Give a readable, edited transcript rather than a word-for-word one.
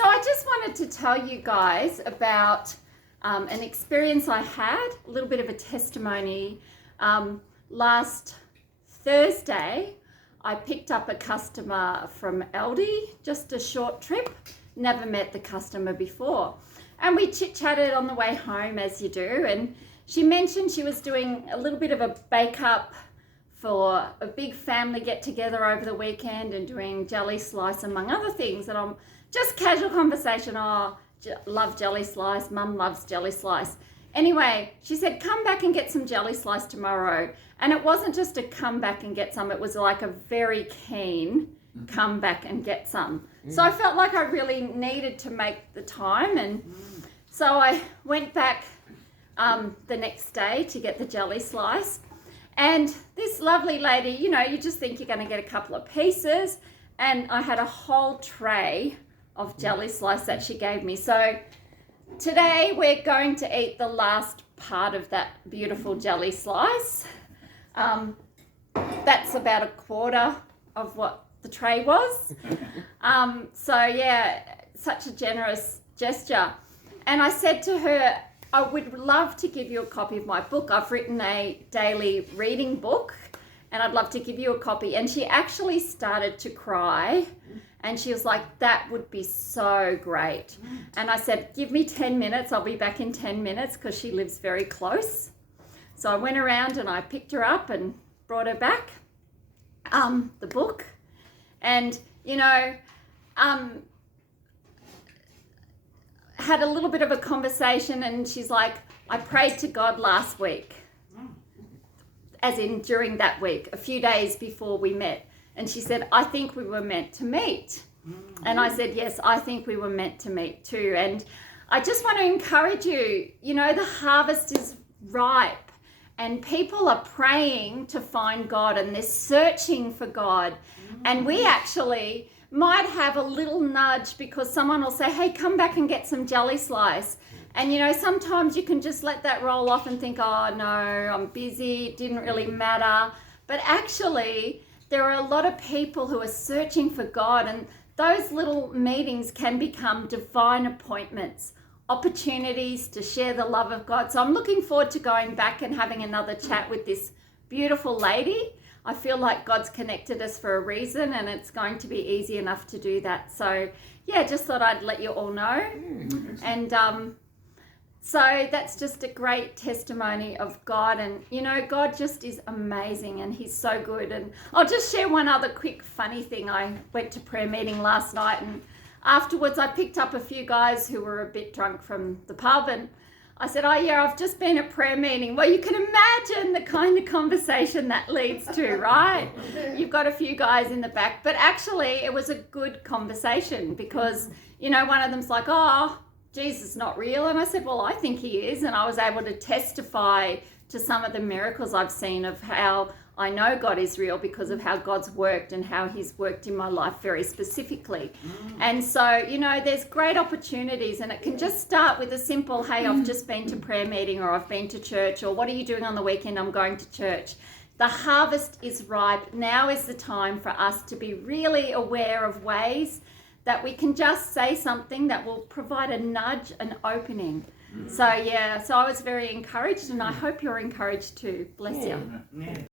So I just wanted to tell you guys about an experience I had, a little bit of a testimony. Last Thursday, I picked up a customer from Aldi, just a short trip, never met the customer before. And we chit-chatted on the way home, as you do, and she mentioned she was doing a little bit of a bake-up for a big family get-together over the weekend and doing jelly slice, among other things. And I'm just casual conversation, oh, love jelly slice, mum loves jelly slice. Anyway, she said, come back and get some jelly slice tomorrow. And it wasn't just a come back and get some, it was like a very keen come back and get some. So I felt like I really needed to make the time. And so I went back the next day to get the jelly slice. And this lovely lady, you know, you just think you're going to get a couple of pieces. And I had a whole tray of jelly slice that she gave me. So today we're going to eat the last part of that beautiful jelly slice. That's about a quarter of what the tray was. So yeah, such a generous gesture. And I said to her, I would love to give you a copy of my book. I've written a daily reading book and I'd love to give you a copy. And she actually started to cry and she was like, that would be so great. And I said, give me 10 minutes. I'll be back in 10 minutes because she lives very close. So I went around and I picked her up and brought her back the book. And, you know, had a little bit of a conversation and she's like, I prayed to God last week, as in during that week, a few days before we met. And she said, I think we were meant to meet. And I said, yes, I think we were meant to meet too. And I just want to encourage you, you know, the harvest is ripe and people are praying to find God and they're searching for God. And we actually might have a little nudge because someone will say, hey, come back and get some jelly slice. And, you know, sometimes you can just let that roll off and think, oh, no, I'm busy. It didn't really matter. But actually, there are a lot of people who are searching for God, and those little meetings can become divine appointments, opportunities to share the love of God. So I'm looking forward to going back and having another chat with this beautiful lady. I feel like God's connected us for a reason and it's going to be easy enough to do that. So yeah, just thought I'd let you all know. And so that's just a great testimony of God. And you know, God just is amazing and he's so good. And I'll just share one other quick funny thing. I went to prayer meeting last night and afterwards I picked up a few guys who were a bit drunk from the pub and I said, oh yeah, I've just been at prayer meeting. Well, you can imagine the kind of conversation that leads to, right? You've got a few guys in the back, but actually it was a good conversation because, you know, one of them's like, oh, Jesus is not real. And I said, well, I think he is. And I was able to testify to some of the miracles I've seen of how I know God is real because of how God's worked and how he's worked in my life very specifically. And so, you know, there's great opportunities and it can just start with a simple, hey, I've just been to prayer meeting or I've been to church or what are you doing on the weekend? I'm going to church. The harvest is ripe. Now is the time for us to be really aware of ways that we can just say something that will provide a nudge, an opening. So yeah, so I was very encouraged and I hope you're encouraged too. Bless you.